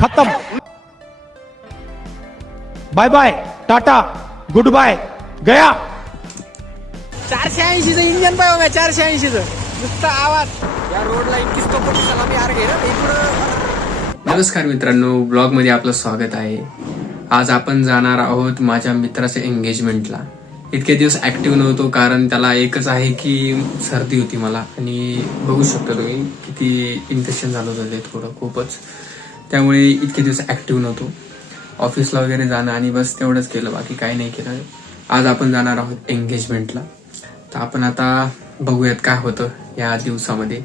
खत्म, bye bye, टाटा, goodbye, गया. 480 इंजन पाहिजे बघा, 480 नुसता आवाज. या रोडला 21 कोटी सलामी यार घे इकडं. नमस्कार मित्रांनो, ब्लॉग मध्ये आपलं स्वागत आहे. आज आपण जाणार आहोत माझ्या मित्राच्या एंगेजमेंटला. इतके दिवस ऍक्टिव्ह नव्हतो कारण त्याला एकच आहे की सर्दी होती मला, आणि बघू शकता तुम्ही किती इन्फेक्शन झालं होतं ते थोडं खूपच. त्यामुळे इतके दिवस ऍक्टिव्ह नव्हतो. ऑफिसला वगैरे जाणं आणि बस तेवढंच केलं, बाकी काही नाही केलं. आज आपण जाणार आहोत एंगेजमेंटला. तर आपण आता बघूयात काय होतं या दिवसामध्ये.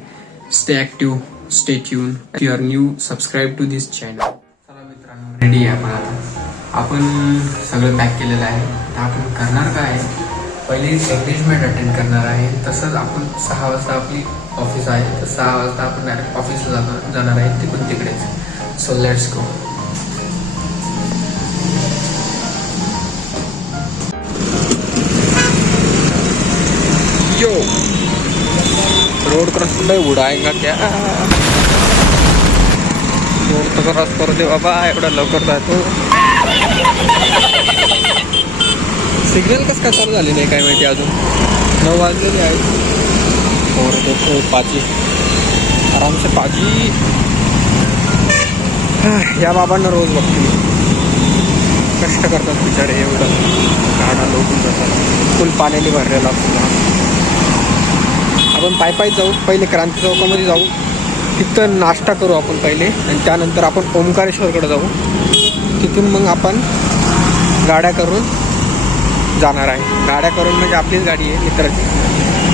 Stay active, stay tune. If you are new, subscribe to this channel. चला मित्रांनो, रेडी आहे आपण आता. आपण सगळं पॅक केलेलं आहे. तर आपण करणार काय आहे, पहिले एंगेजमेंट अटेंड करणार आहे. तसंच आपण 6 वाजता आपली ऑफिस आहे, तर 6 वाजता आपण डायरेक्ट ऑफिसला जाणार आहे तिकडून तिकडेच. So let's go. यो रोड क्रॉस पे उडाएगा क्या? रोड तो क्रॉस करू दे बाबा, एवढा लवकर जातो. सिग्नल कसं काय चालू झाले नाही काय माहिती, अजून 9 वाजलेले आहे. और देखो पाजी, आराम से पाजी. या बाबांना रोज बघतो मी, कष्ट करतात बिचारे. एवढं गाडा लोटून जातात, फुल पाण्याने भरलेला असतो. आपण पायी जाऊ, पहिले क्रांती चौकामध्ये जाऊ, तिथं नाश्ता करू आपण पहिले, आणि त्यानंतर आपण ओंकारेश्वरकडे जाऊ. तिथून मग आपण गाड्या करून जाणार आहे. गाड्या करून म्हणजे आपलीच गाडी आहे मित्राची,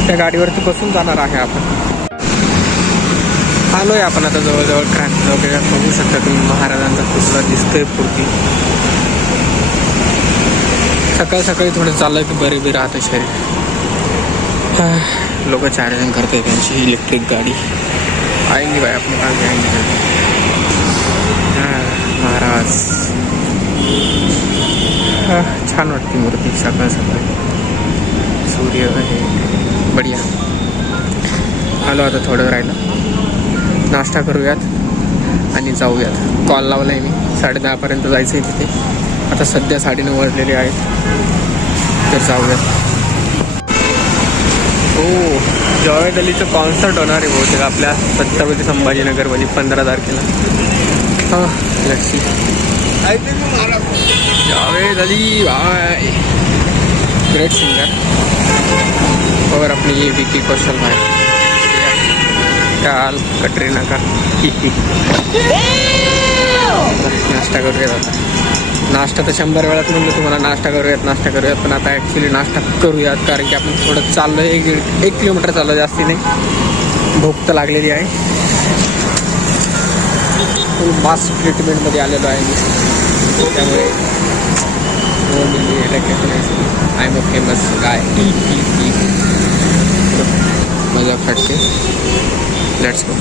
त्या गाडीवरती बसून जाणार आहे आपण. आलोय आपण आता जवळजवळ क्रांती वगैरे. बघू शकता तुम्ही महाराजांचा पुतळा दिसतोय पूर्ती. सकाळी सकाळी थोडं चाललं की बरे बी राहतं शरीर. लोक चार्जिंग करते त्यांची इलेक्ट्रिक गाडी. आएंगे भाई, आपण आगे आएंगे. महाराज छान वाटते मूर्ती सकाळ सकाळी. सूर्य आहे बढिया. आलो आता थोडं राहिलं, नाश्ता करूयात आणि जाऊयात. कॉल लावला आहे मी, 10:30पर्यंत जायचं आहे तिथे. आता सध्या 9:30 वाजलेले आहेत, तर जाऊयात. हो, जावेद अलीचं कॉन्सर्ट होणार आहे बहुतेक आपल्या छत्रपती संभाजीनगरमध्ये 15 तारखेला. हां, लेट्स सी. जावेद अली भाई, ग्रेट सिंगर. और अपनी ये विकी कौशल भाई, काल कटरीना का. नाश्ता करूयात आता. नाश्ता तर 100 वेळात म्हणलं तुम्हाला, नाश्ता करूयात. पण आता ॲक्च्युली नाश्ता करूयात कारण की आपण थोडं चाललो आहे, 1 किलोमीटर चाललो, जास्ती नाही. भूक तर लागलेली आहे. फुल मास ट्रीटमेंटमध्ये आलेलो आहे मी, त्यामुळे आय एम अ फेमस गाय. मजा फटके. Let's go.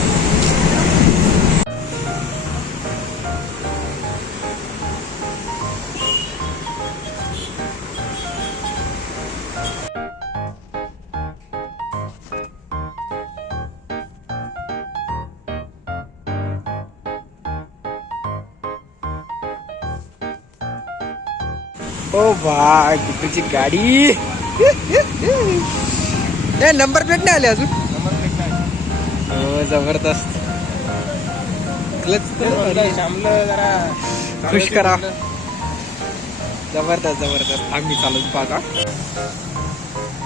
ओ भाई, गुड्डूची गाडी. नंबर प्लेट नाही आले अजून. हो, जबरदस्त. क्लच जरा खुश करा. जबरदस्त. आम्ही चालू पाहता.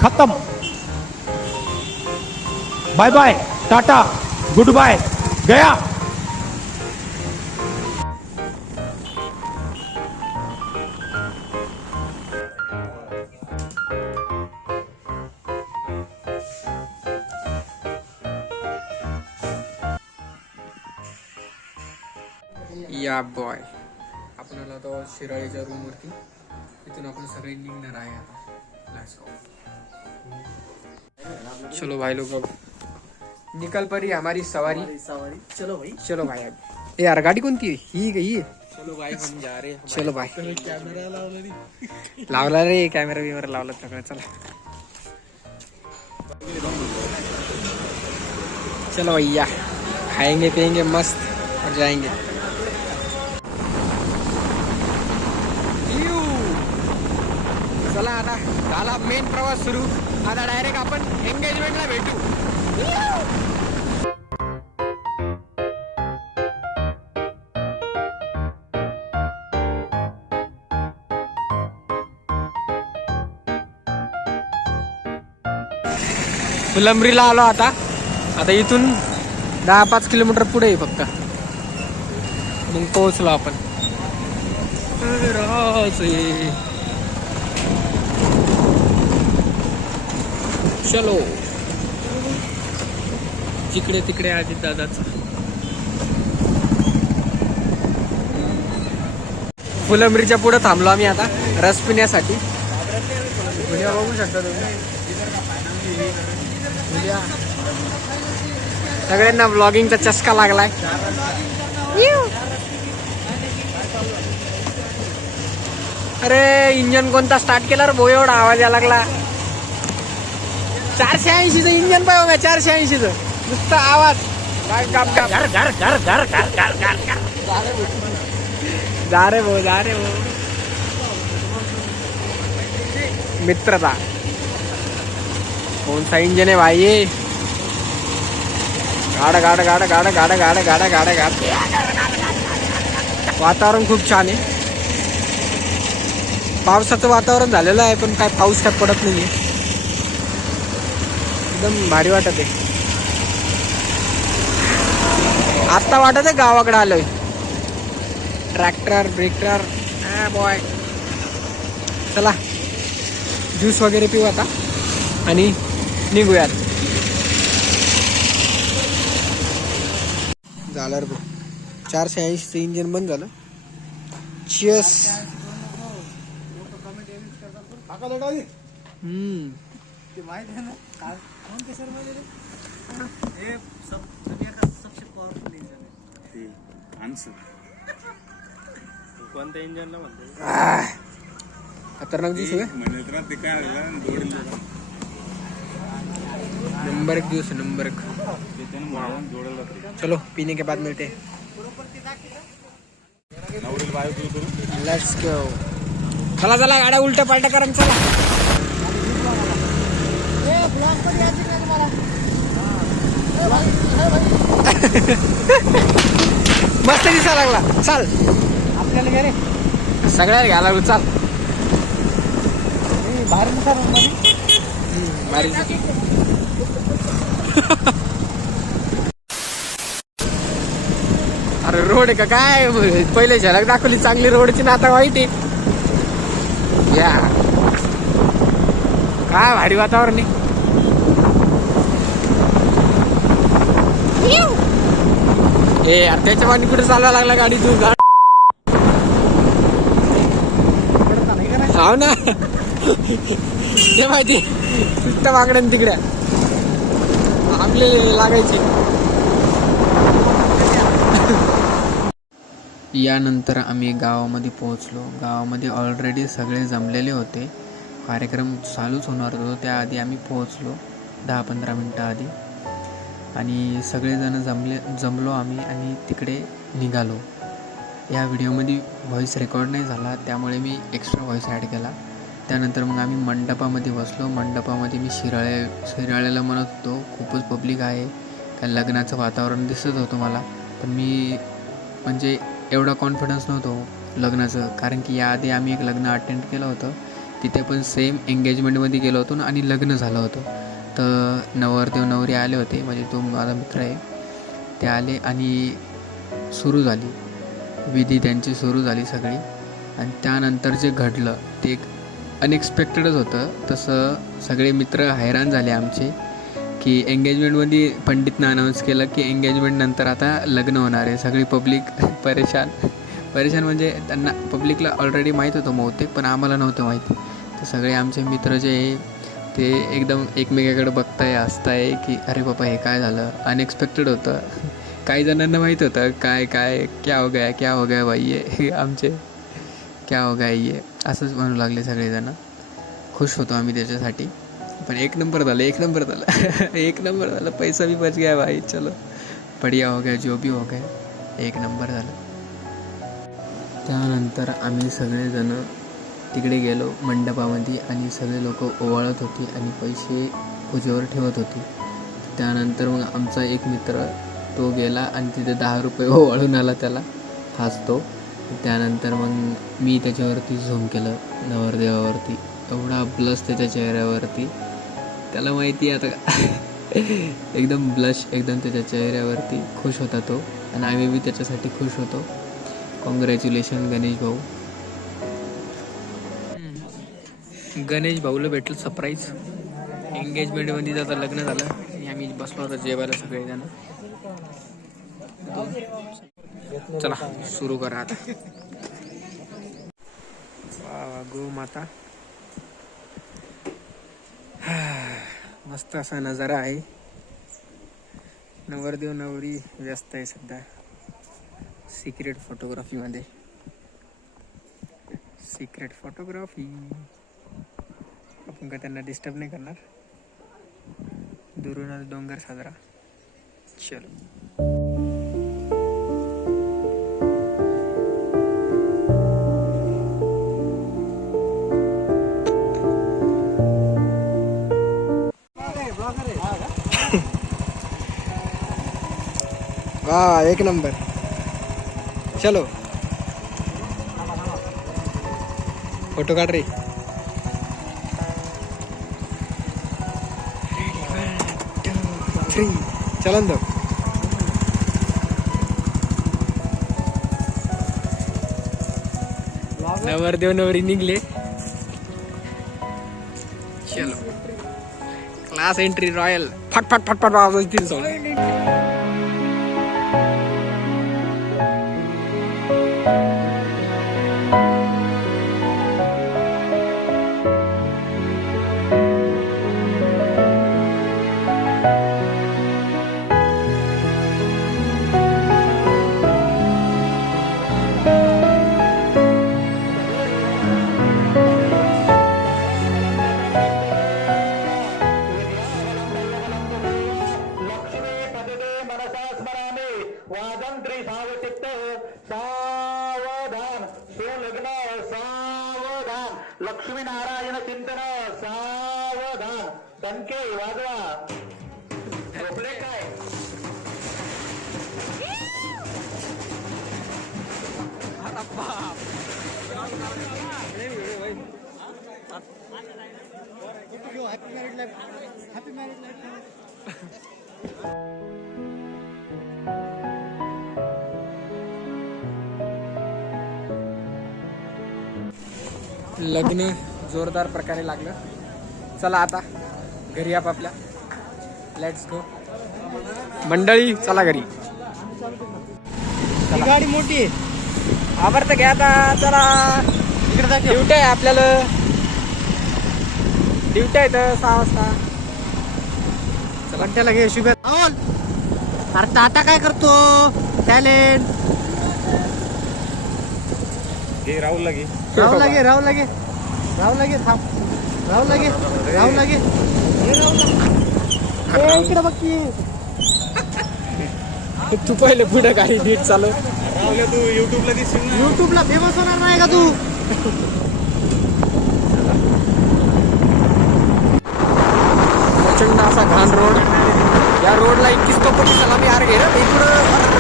खत्म, बाय बाय, टाटा, गुड बाय, गया. या बॉय, आपण आलो तो शिराळीच्या रूमवरती. तिथून आपण सगळे निघणार आहे आता. Let's go. चलो भाई लोग, निकल पड़ी हमारी सवारी. चलो भाई. चलो भाई. ए यार, गाडी कोणती ही गई? चलो भाई, हम जा रहे हैं. चलो भाई. कॅमेरा लावला रे, कॅमेरा बिमेरा लावला सगळं. चला चलो भैया, खाएंगे पिएंगे मस्त और जाएंगे. झाला मेन प्रवास सुरू. आता डायरेक्ट आपण एंगेजमेंटला भेटू. फुलंब्रीला आलो आता. आता इथून 10-5 किलोमीटर पुढे आहे फक्त, मग पोहोचलो आपण. चलो जिकडे तिकडे अजित दादाचा. फुलंब्रीच्या पुढे थांबलो आम्ही आता रस पिण्यासाठी. बघू शकता तुम्ही, सगळ्यांना व्लॉगिंगचा चस्का लागलाय. अरे इंजन कोणता स्टार्ट केला रे भाऊ, एवढा आवाज यायला लागला. 480चं इंजन पाहिजे, 480चं नुसतं आवाज. जा रे भाऊ, जा रे भाऊ. मित्रता कौन सा इंजन है भाई ये. गाड गाड गाड गाड गाड गाड गाड गाड गाड. वातावरण खूप छान आहे. पावसाचं वातावरण झालेलं आहे, पण काय पाऊस काय पडत नाहीये. एकदम भारी वाटत आहे. आता वाटत आहे गावाकडे आलोय. ट्रॅक्टर ब्रेक्टर बॉय. चला ज्यूस वगैरे पिऊ आता आणि निघूयात. झालं रे भाऊ, 480चं इंजिन बंद झालं. चियर्स. कोणत्या इंजनला म्हणते? खतरनाक दिसू. Number 1 juice, number 1. चलो पीने के बाद मिलते. Let's go. चला चला गाड्या उलट्या पालट्या करा. चला मस्त दिसायला लागला. चाल आपल्याला घे रे, सगळ्याला घ्यायला लागलो. चाल भारी अरे रोड आहे का काय, पहिले झलक दाखवली चांगली रोडची ना, आता वाईट आहे. या काय भारी वातावरण आहे. ए यार त्याच्या पाणी कुठे चालवा लागला गाडी तू. हाव ना ते माहिती नुसतं वागड्या तिकड्या आपले लागायची. यानंतर आम्ही गावामध्ये पोहोचलो. गावामध्ये ऑलरेडी सगळे जमलेले होते. कार्यक्रम चालूच होणार होता, त्याआधी आम्ही पोहोचलो 10-15 मिनटं आधी. आणि सगळेजण जमलो आम्ही आणि तिकडे निघालो. या व्हिडिओमध्ये व्हॉईस रेकॉर्ड नाही झाला, त्यामुळे मी एक्स्ट्रा व्हॉईस ॲड केला. त्यानंतर मग आम्ही मंडपामध्ये बसलो. मंडपामध्ये मी शिराळ्याला म्हणत होतो, खूपच पब्लिक आहे, काय लग्नाचं वातावरण दिसत होतं मला. पण मी म्हणजे एवढा कॉन्फिडन्स नव्हतो लग्नाचं, कारण की याआधी आम्ही एक लग्न अटेंड केलं होतं. तिथे पण सेम एंगेजमेंटमध्ये गेलो होतो आणि लग्न झालं होतं. तर नवरदेव नवरी आले होते, म्हणजे तो माझा मित्र आहे, ते आले आणि सुरू झाली विधी त्यांची सुरू झाली सगळी. आणि त्यानंतर जे घडलं ते एक अनएक्सपेक्टेडच होतं. तसं सगळे मित्र हैराण झाले आमचे की एंगेजमेंटमध्ये पंडितनं अनाऊन्स केलं की एंगेजमेंट नंतर आता लग्न होणार आहे. सगळी पब्लिक परेशान म्हणजे त्यांना पब्लिकला ऑलरेडी माहीत होतं बहुतेक, पण आम्हाला नव्हतं माहिती. तर सगळे आमचे मित्र जे आहे ते एकदम एकमेकाकडे बघताय, हसताय की अरे बाबा हे काय झालं, अनएक्सपेक्टेड होतं. काही जणांना माहीत होतं काय क्या हो गया भाई हे आमचे क्या हो गया ये असंच म्हणू लागले सगळेजण. खुश होतो आम्ही त्याच्यासाठी. पण एक नंबर झालं एक नंबर झालं. पैसा भी बच गया भाई, चलो बढ़िया हो गया, जो भी हो गया, एक नंबर झालं. त्यानंतर आम्ही सगळेजण तिकडे गेलो मंडपामध्ये आणि सगळे लोक ओवाळत होते आणि पैसे पूजेवर ठेवत होते. त्यानंतर मग आमचा एक मित्र तो गेला आणि तिथे 10 रुपये ओवाळून आला त्याला हसतो. त्यानंतर मग मी त्याच्यावरती झूम केलं नवरदेवावरती. एवढा ब्लश त्याच्या चेहऱ्यावरती, त्याला माहिती आहे आता एकदम ब्लश एकदम त्याच्या चेहऱ्यावरती. खुश होता तो आणि आम्ही बी त्याच्यासाठी खुश होतो. कॉंग्रॅच्युलेशन गणेश भाऊ. गणेश भाऊला भेटलं सरप्राईज. एंगेजमेंटमध्ये त्याचं लग्न झालं आणि आम्ही बसलो होतो जेवायला सगळेजण. चला सुरू करा आता. वा गो माता, मस्त असा नजारा आहे. नवरदेव नवरी व्यस्त आहे सध्या सिक्रेट फोटोग्राफीमध्ये. Secret photography. आपण का त्यांना डिस्टर्ब नाही करणार. दुरूनच डोंगर साजरा. चलो. वाह एक नंबर. चलो फोटो काढ रे. चलन दो. नवरदेव नवरी निघले. चलो क्लास एंट्री रॉयल. फट फट फट फट वाजवतील सगळे. वादंत्री सावचित्त सावधान. सुलग्न सावधान. लक्ष्मीनारायण चिंतन सावधान. टंके वाजवा. झोपले काय? लग्न जोरदार प्रकारे लागलं. चला आता घरी आपापल्या. लेट्स गो मंडळी, चला घरी. गाडी मोठी आहे. आवडतं घ्या आता. चला इकडे ड्युटी आहे आपल्याला. ड्युटी आहे तर 6 वाजता. चला त्याला घे शुगर. अरे टाटा काय करतो टॅलेंट. घे राहुल लागे. राहुल लागे राहुल लागे राहुल लागे थांब. राहुल लागे राहुल लागे. इकडे बघ की. तू पहिले पुढे काही नीट चालव. राहुल तू युट्यूबला दिसशील ना. युट्यूबला फेमस होणार नाही का तू. प्रचंड असा घाण रोड. या रोडला 21 कोटी सलामी यार घे. इकडं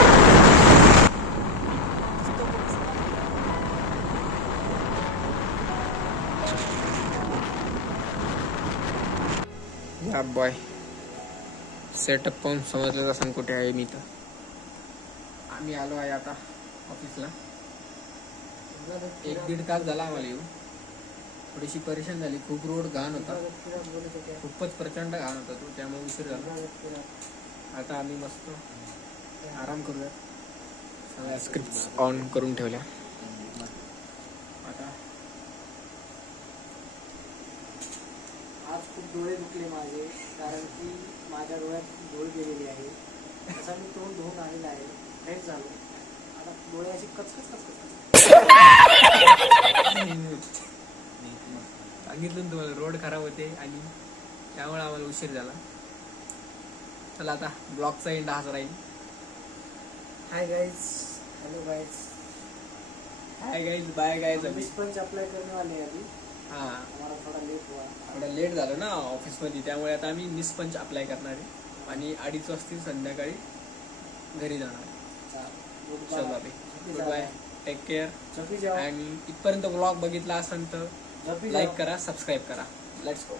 या बॉय सेटअप पाहून समजलं असं कुठे आहे मी. तर आम्ही आलो आहे आता ऑफिसला. 1-1.5 तास झाला आम्हाला येऊ. थोडीशी परेशान झाली. खूप रोड घाण होता. खूपच प्रचंड घाण होता तो, त्यामुळे उशीर झाला. आता आम्ही मस्त आराम करूया. सगळ्या स्क्रिप्ट ऑन करून ठेवल्या. आता आज खूप डोळे दुखले माझे, कारण की माझ्या डोळ्यात धूळ गेलेली आहे. तसा मी तोंड धुवून आलेला आहे, फ्रेश झालो. आता डोळे अशी कचकच कचकच. सांगितलं ना तुम्हाला रोड खराब होते आणि त्यामुळे आम्हाला उशीर झाला. चला आता ब्लॉगचा एंड हाच राहील. Hi guys. Hello guys. Bye guys मिस पंच अप्लाई करने वाले हैं अभी, हा हमारा थोड़ा लेट हुआ. थोडा लेट झालं ना ऑफिसमध्ये, त्यामुळे आता आम्ही मिस पंच अप्लाय करणार आहे आणि 2:30 वाजता संध्याकाळी घरी जाणार आहे. चल बाबी, गुड बाय, टेक केअर. झोपी जाओ. आणि इथपर्यंत व्लॉग बघितला असेल तर झोपी लाईक जाओ. करा, सबस्क्राईब करा. Let's go.